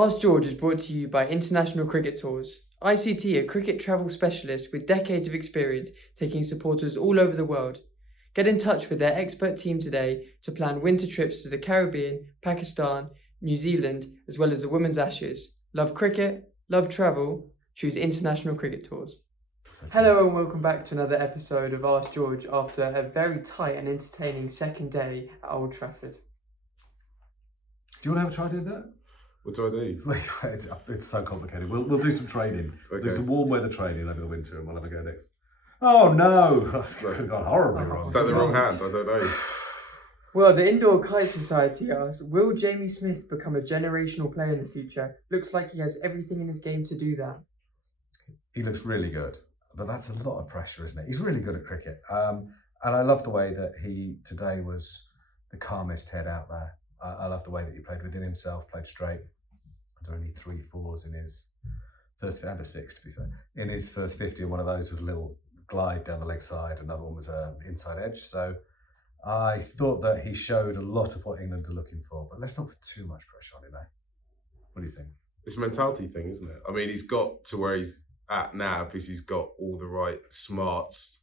Ask George is brought to you by International Cricket Tours. ICT, a cricket travel specialist with decades of experience taking supporters all over the world. Get in touch with their expert team today to plan winter trips to the Caribbean, Pakistan, New Zealand, as well as the Women's Ashes. Love cricket, love travel, choose International Cricket Tours. Hello and welcome back to another episode of Ask George after a very tight and entertaining second day at Old Trafford. Do you want to have a try doing that? What do I do? It's so complicated. We'll do some training. Okay. Do some warm weather training over the winter and we'll have a go next. Oh no! That could have gone horribly wrong. Is that the wrong hand? I don't know. Well, the Indoor Kite Society asks, will Jamie Smith become a generational player in the future? Looks like he has everything in his game to do that. He looks really good, but that's a lot of pressure, isn't it? He's really good at cricket. And I love the way that he today was the calmest head out there. I love the way that he played within himself, played straight. There were only 3 4s in his first, and a 6 to be fair, in his first 50, and one of those was a little glide down the leg side, another one was an inside edge. So I thought that he showed a lot of what England are looking for, but let's not put too much pressure on him, eh? What do you think? It's a mentality thing, isn't it? I mean, he's got to where he's at now because he's got all the right smarts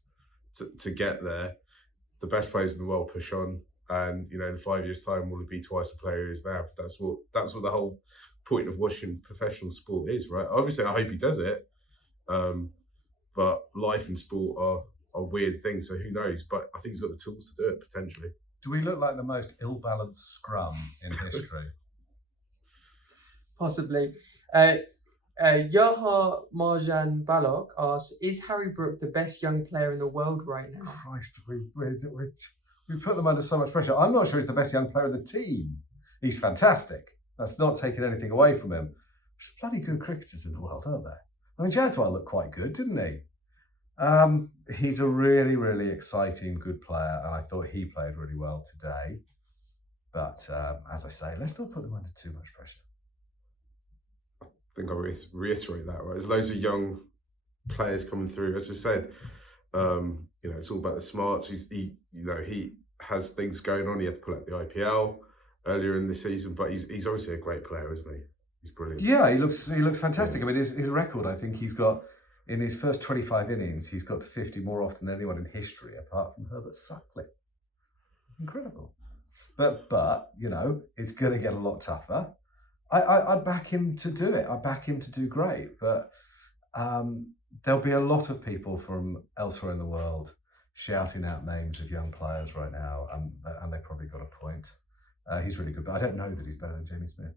to get there. The best players in the world push on, and you know, in 5 years' time, will he be twice the player he is now? That's what the whole point of watching professional sport is, right? Obviously, I hope he does it, but life and sport are weird things, so who knows? But I think he's got the tools to do it potentially. Do we look like the most ill-balanced scrum in history? Possibly. Yahar Marjan Balok asks, is Harry Brook the best young player in the world right now? Christ, we put them under so much pressure. I'm not sure he's the best young player in the team. He's fantastic. That's not taking anything away from him. There's bloody good cricketers in the world, aren't there? I mean, Jaswal looked quite good, didn't he? He's a really, really exciting, good player, and I thought he played really well today. But as I say, let's not put them under too much pressure. I think I'll reiterate that, right? There's loads of young players coming through. As I said, you know, it's all about the smarts. He has things going on. He had to pull out the IPL earlier in the season, but he's obviously a great player, isn't he? He's brilliant. Yeah, he looks fantastic. Yeah. I mean, his record, I think he's got, in his first 25 innings, he's got to 50 more often than anyone in history, apart from Herbert Suckling. Incredible. But you know, it's going to get a lot tougher. I'd back him to do it. I'd back him to do great. But there'll be a lot of people from elsewhere in the world shouting out names of young players right now, and they've probably got a point. He's really good, but I don't know that he's better than Jamie Smith.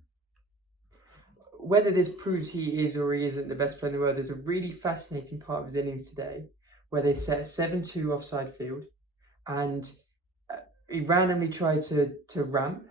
Whether this proves he is or he isn't the best player in the world, there's a really fascinating part of his innings today where they set a 7-2 offside field and he randomly tried to ramp,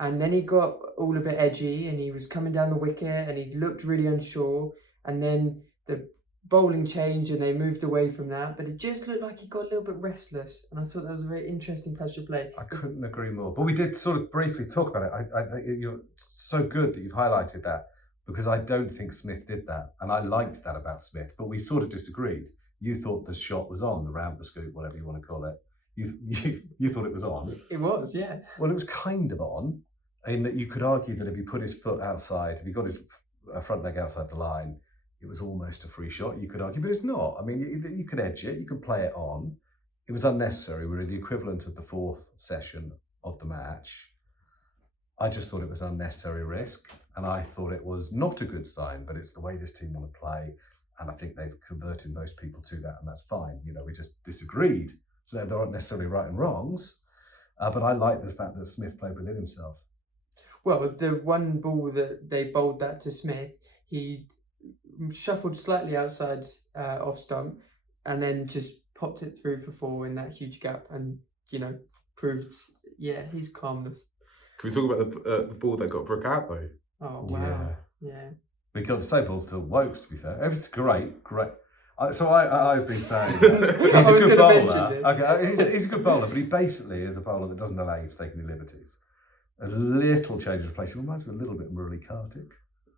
and then he got all a bit edgy and he was coming down the wicket and he looked really unsure, and then the bowling changed and they moved away from that, but it just looked like he got a little bit restless, and I thought that was a very interesting patch of play. I couldn't agree more, but we did sort of briefly talk about it. I think you're so good that you've highlighted that, because I don't think Smith did that, and I liked that about Smith, but we sort of disagreed. You thought the shot was on, the ramp, the scoop, whatever you want to call it. You thought it was on. It was, yeah. Well, it was kind of on, in that you could argue that if he put his foot outside, if he got his front leg outside the line, it was almost a free shot, you could argue, but it's not. I mean, you could edge it, you could play it on. It was unnecessary. We were the equivalent of the 4th session of the match. I just thought it was unnecessary risk, and I thought it was not a good sign, but it's the way this team want to play, and I think they've converted most people to that, and that's fine. You know, we just disagreed, so there aren't necessarily right and wrongs, but I like the fact that Smith played within himself. Well, the one ball that they bowled that to Smith, he shuffled slightly outside off stump and then just popped it through for 4 in that huge gap, and you know, proved his calmness. Can we talk about the ball that got Brook out though? Oh wow, yeah. We got the same ball to Wokes, to be fair. It was great. So I've been saying he's a good bowler. Okay, he's a good bowler, but he basically is a bowler that doesn't allow you to take any liberties. A little change of place. He reminds me a little bit of Murali End.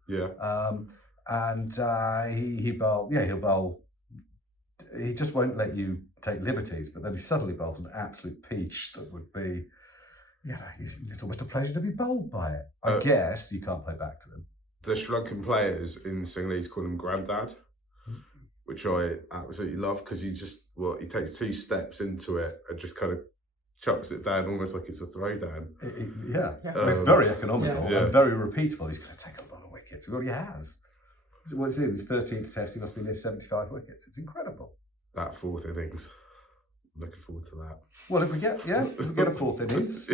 Yeah. And he bowl. Yeah, he'll bowl. He just won't let you take liberties. But then he suddenly bowls an absolute peach that would be, you know, it's almost a pleasure to be bowled by it. I guess you can't play back to him. the Sri Lankan players in Sinhalese call him Grandad, which I absolutely love because he takes 2 steps into it and just kind of chucks it down almost like it's a throwdown. It's very economical and very repeatable. He's going to take a lot of wickets. Well, he has. What is it? His 13th test, he must be near 75 wickets. It's incredible. That 4th innings. Looking forward to that. Well, if we get a 4th innings.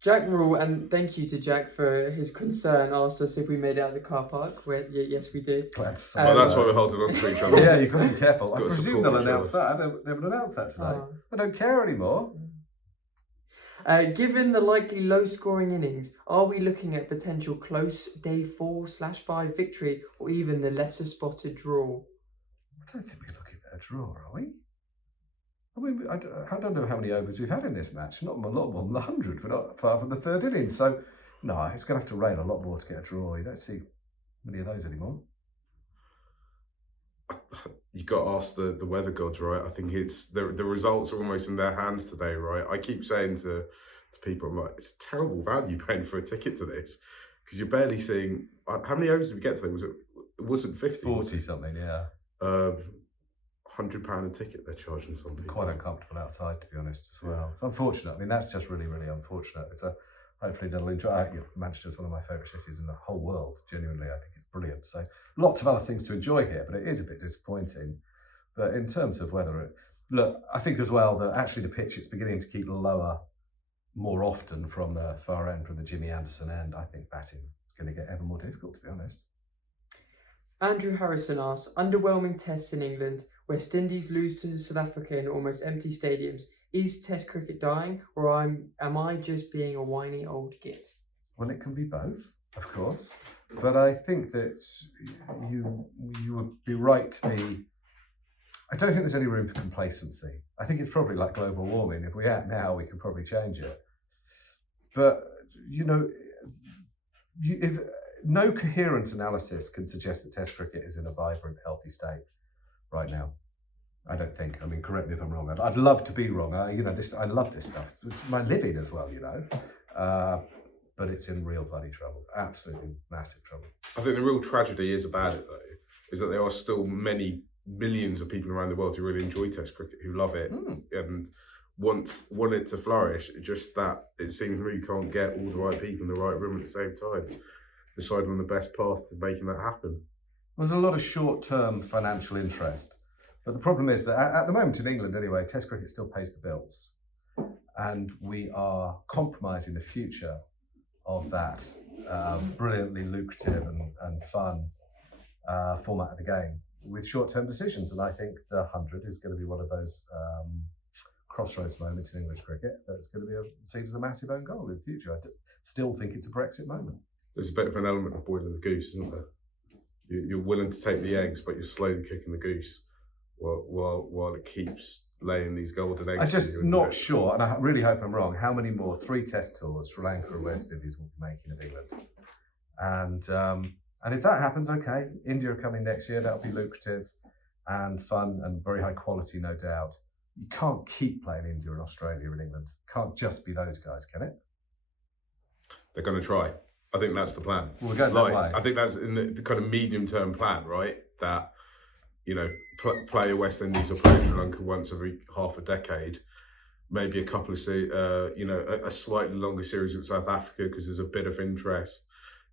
Jack Rule, and thank you to Jack for his concern, asked us if we made it out of the car park. Yes, we did. Glad to say Well, that's why we're holding on to each other. Yeah, you've got to be careful. I Got to presume support they'll each announce that. They haven't announced that today. They don't care anymore. Given the likely low-scoring innings, are we looking at potential close day 4/5 victory, or even the lesser-spotted draw? I don't think we're looking at a draw, are we? I mean, I don't know how many overs we've had in this match. Not a lot more than 100. We're not far from the 3rd innings. So, no, it's going to have to rain a lot more to get a draw. You don't see many of those anymore. You've got to ask the weather gods, right? I think it's the results are almost in their hands today, right? I keep saying to people, I'm like, it's terrible value paying for a ticket to this because you're barely seeing. How many overs did we get today? It wasn't 50. 40 something, yeah. £100 a ticket they're charging something. Quite uncomfortable outside, to be honest, as well. It's unfortunate. I mean, that's just really, really unfortunate. Hopefully they'll enjoy it. Manchester's one of my favourite cities in the whole world. Genuinely, I think it's brilliant. So lots of other things to enjoy here, but it is a bit disappointing. But in terms of look, I think as well that actually the pitch, it's beginning to keep lower more often from the far end, from the Jimmy Anderson end. I think batting is going to get ever more difficult, to be honest. Andrew Harrison asks, underwhelming tests in England, West Indies lose to South Africa in almost empty stadiums. Is Test cricket dying, or am I just being a whiny old git? Well, it can be both, of course. But I think that you would be right to be. I don't think there's any room for complacency. I think it's probably like global warming. If we act now, we can probably change it. But if no coherent analysis can suggest that Test cricket is in a vibrant, healthy state right now. I don't think. I mean, correct me if I'm wrong. I'd love to be wrong. I love this stuff. It's my living as well, But it's in real bloody trouble. Absolutely massive trouble. I think the real tragedy about it, though, is that there are still many millions of people around the world who really enjoy Test cricket, who love it and want it to flourish. Just that it seems we can't get all the right people in the right room at the same time, decide on the best path to making that happen. There's a lot of short-term financial interest. But the problem is that at the moment in England anyway, Test cricket still pays the bills. And we are compromising the future of that brilliantly lucrative and fun format of the game with short-term decisions. And I think the 100 is going to be one of those crossroads moments in English cricket that's going to be seen as a massive own goal in the future. I still think it's a Brexit moment. There's a bit of an element of boiling the goose, isn't there? You're willing to take the eggs, but you're slowly cooking the goose while it keeps laying these golden eggs. I'm just not sure, and I really hope I'm wrong, how many more 3 Test tours Sri Lanka and West Indies will be making of England. And if that happens, okay, India are coming next year, that'll be lucrative and fun and very high quality, no doubt. You can't keep playing India and Australia and England. Can't just be those guys, can it? They're going to try. I think that's the plan. We're going that way. I think that's in the kind of medium-term plan, right? That, play West Indies or play Sri Lanka once every half a decade, maybe a couple of, a slightly longer series with South Africa because there's a bit of interest,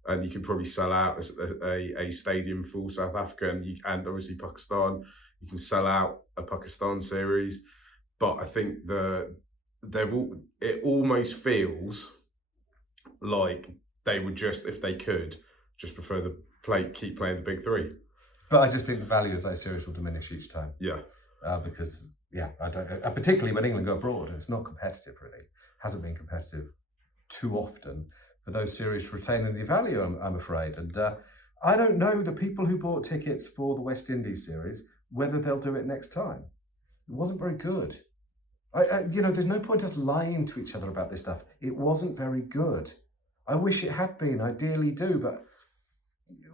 and you can probably sell out a stadium full South Africa, and obviously Pakistan. You can sell out a Pakistan series, but I think it almost feels like they would just, if they could, just prefer keep playing the big 3. But I just think the value of those series will diminish each time. Yeah. Because I don't. Particularly when England go abroad, it's not competitive really. Hasn't been competitive too often for those series to retain any value. I'm afraid, and I don't know the people who bought tickets for the West Indies series whether they'll do it next time. It wasn't very good. There's no point us lying to each other about this stuff. It wasn't very good. I wish it had been. I dearly do, but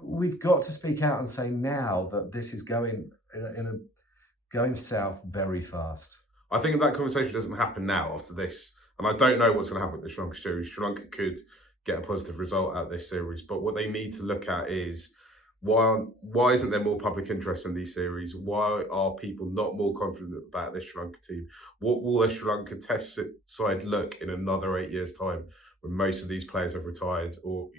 we've got to speak out and say now that this is going south very fast. I think if that conversation doesn't happen now after this And I don't know what's going to happen with the Sri Lanka series. Sri Lanka could get a positive result out of this series, but what they need to look at is why isn't there more public interest in these series? Why are people not more confident about this Sri Lanka team? What will the Sri Lanka test side look in another 8 years' time when most of these players have retired or,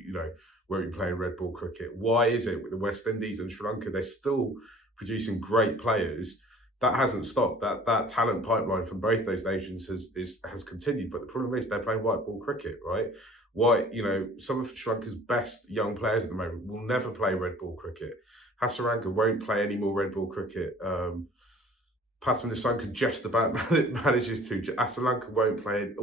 won't be playing red ball cricket? Why is it with the West Indies and Sri Lanka, they're still producing great players? That hasn't stopped. That talent pipeline from both those nations has continued. But the problem is they're playing white ball cricket, right? Why, some of Sri Lanka's best young players at the moment will never play red ball cricket. Hasaranga won't play any more red ball cricket. Pathman Nissanka just about manages to. Asalanka won't play.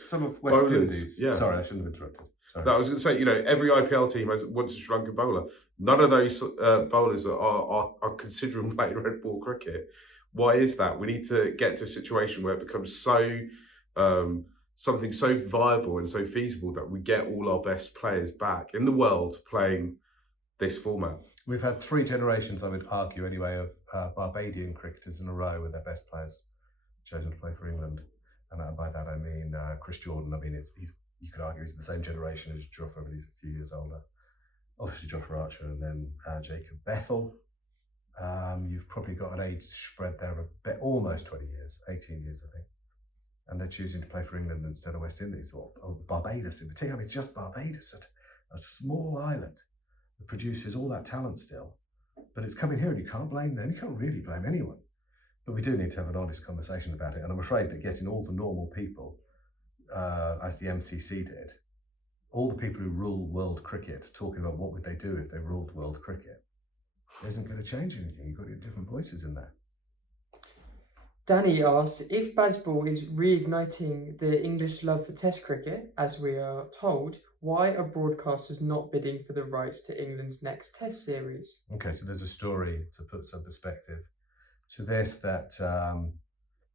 Some of West bowlers, Indies. yeah. Sorry, I shouldn't have interrupted. Sorry. No, I was going to say, every IPL team wants a Sri Lankan bowler. None of those bowlers are considering playing red ball cricket. Why is that? We need to get to a situation where it becomes so something so viable and so feasible that we get all our best players back in the world playing this format. We've had 3 generations, I would argue anyway, of Barbadian cricketers in a row with their best players chosen to play for England. And by that I mean Chris Jordan. I mean, you could argue he's the same generation as Jofra, but he's a few years older. Obviously Jofra Archer and then Jacob Bethel. You've probably got an age spread there of a bit, almost 20 years, 18 years I think. And they're choosing to play for England instead of West Indies or Barbados in particular. I mean, just Barbados, a small island that produces all that talent still. But it's coming here and you can't blame them. You can't really blame anyone. But we do need to have an honest conversation about it. And I'm afraid that getting all the normal people, as the MCC did, all the people who rule world cricket talking about what would they do if they ruled world cricket, isn't going to change anything. You've got to get different voices in there. Danny asks, if Bazball is reigniting the English love for Test cricket, as we are told, why are broadcasters not bidding for the rights to England's next Test series? Okay, so there's a story to put some perspective to this, that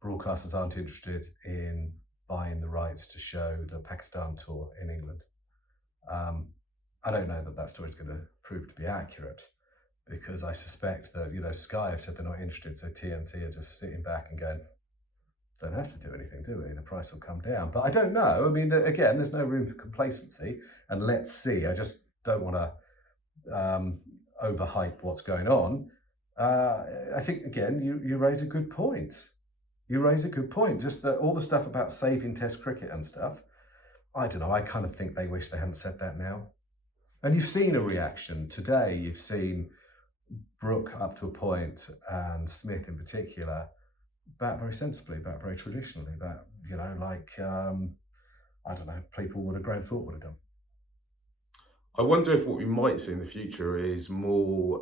broadcasters aren't interested in buying the rights to show the Pakistan tour in England. I don't know that story is going to prove to be accurate, because I suspect that, Sky have said they're not interested, so TNT are just sitting back and going, don't have to do anything, do we? The price will come down. But I don't know. I mean, again, there's no room for complacency, and let's see. I just don't want to overhype what's going on. I think, again, you raise a good point. Just that all the stuff about saving Test cricket and stuff, I don't know, I kind of think they wish they hadn't said that now. And you've seen a reaction today. You've seen Brook up to a point, and Smith in particular, bat very sensibly, bat very traditionally, bat, I don't know, people would have thought would have done. I wonder if what we might see in the future is more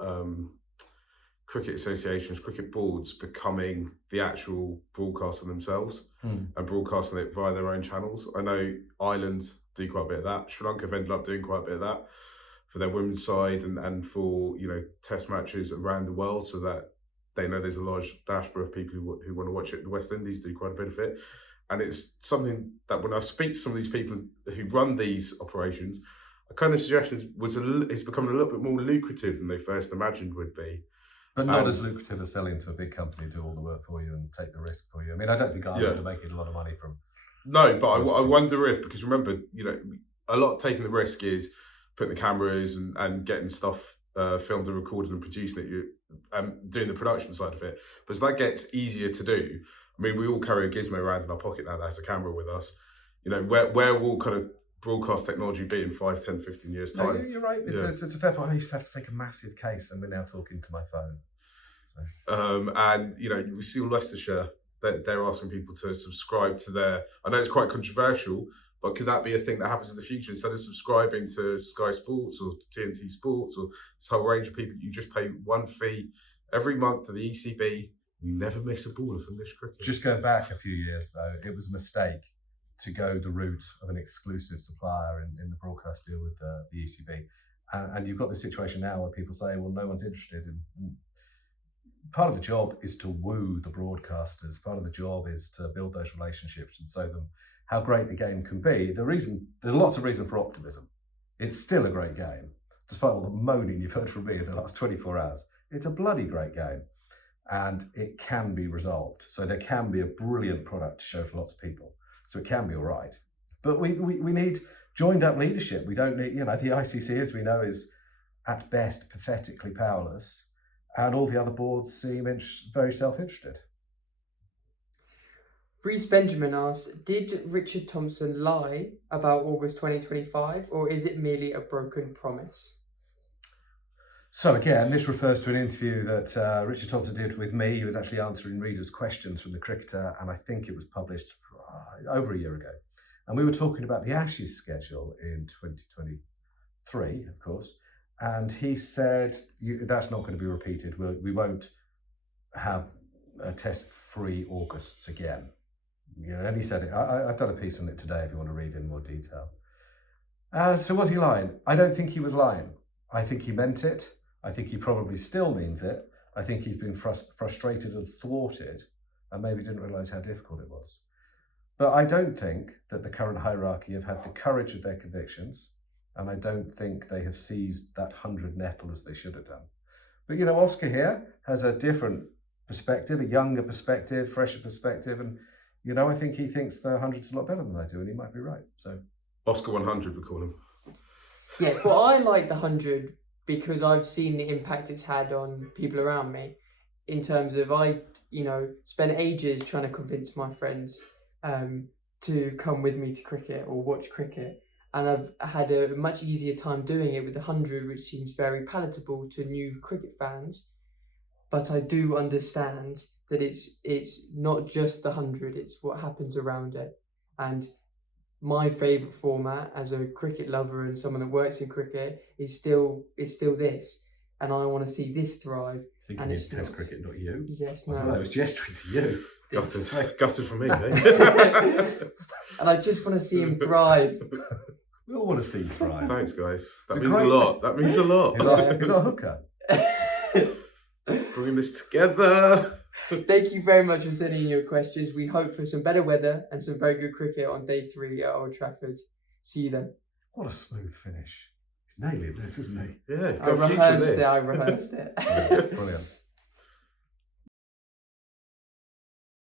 cricket associations, cricket boards becoming the actual broadcaster themselves and broadcasting it via their own channels. I know Ireland do quite a bit of that. Sri Lanka have ended up doing quite a bit of that for their women's side and for Test matches around the world, so that they know there's a large diaspora of people who want to watch it. The West Indies do quite a bit of it, and it's something that when I speak to some of these people who run these operations, I kind of suggest it's becoming a little bit more lucrative than they first imagined would be. But not as lucrative as selling to a big company, do all the work for you and take the risk for you. I mean, I don't think Ireland are making a lot of money from. No, but I wonder if, because remember, a lot of taking the risk is putting the cameras and getting stuff filmed and recorded and producing it, and doing the production side of it. But as that gets easier to do, I mean, we all carry a gizmo around in our pocket now that has a camera with us. Where will kind of broadcast technology be in 5, 10, 15 years' time? No, you're right. It's a fair point. I used to have to take a massive case, and we're now talking to my phone. So. And we see Leicestershire, they're asking people to subscribe to their. I know it's quite controversial, but could that be a thing that happens in the future? Instead of subscribing to Sky Sports or to TNT Sports or this whole range of people, you just pay one fee every month to the ECB. You never miss a ball of English cricket. Just going back a few years, though, it was a mistake to go the route of an exclusive supplier in the broadcast deal with the ECB. And you've got this situation now where people say, well, no one's interested. And part of the job is to woo the broadcasters. Part of the job is to build those relationships and show them how great the game can be. There's lots of reason for optimism. It's still a great game. Despite all the moaning you've heard from me in the last 24 hours, it's a bloody great game. And it can be resolved. So there can be a brilliant product to show to lots of people. So it can be all right. But we need joined up leadership. We don't need, the ICC, as we know, is at best pathetically powerless, and all the other boards seem very self-interested. Reese Benjamin asks, did Richard Thompson lie about August 2025, or is it merely a broken promise? So again, this refers to an interview that Richard Thompson did with me. He was actually answering readers' questions from The Cricketer, and I think it was published over a year ago. And we were talking about the Ashes schedule in 2023, of course, and he said, that's not going to be repeated. We won't have a test-free Augusts again. And he said it. I've done a piece on it today if you want to read in more detail. So was he lying? I don't think he was lying. I think he meant it. I think he probably still means it. I think he's been frustrated and thwarted and maybe didn't realise how difficult it was. But I don't think that the current hierarchy have had the courage of their convictions, and I don't think they have seized that 100 nettle as they should have done. But Oscar here has a different perspective, a younger perspective, fresher perspective, and I think he thinks the 100's a lot better than I do, and he might be right. So Oscar 100, we call him. Yes, well, I like the 100 because I've seen the impact it's had on people around me. In terms of I spent ages trying to convince my friends to come with me to cricket or watch cricket, and I've had a much easier time doing it with the 100, which seems very palatable to new cricket fans. But I do understand that it's not just the 100; it's what happens around it. And my favourite format as a cricket lover and someone that works in cricket is still this, and I want to see this thrive. I think it's Test cricket, not you. Yes, no. I was gesturing to you. Gutted for me, eh? And I just want to see him thrive. We all want to see him thrive. Thanks, guys. That means a lot. That means a lot. He's our hooker. Bringing this together. Thank you very much for sending in your questions. We hope for some better weather and some very good cricket on day 3 at Old Trafford. See you then. What a smooth finish. He's nailing this, isn't he? Yeah, I rehearsed it. Yeah, brilliant.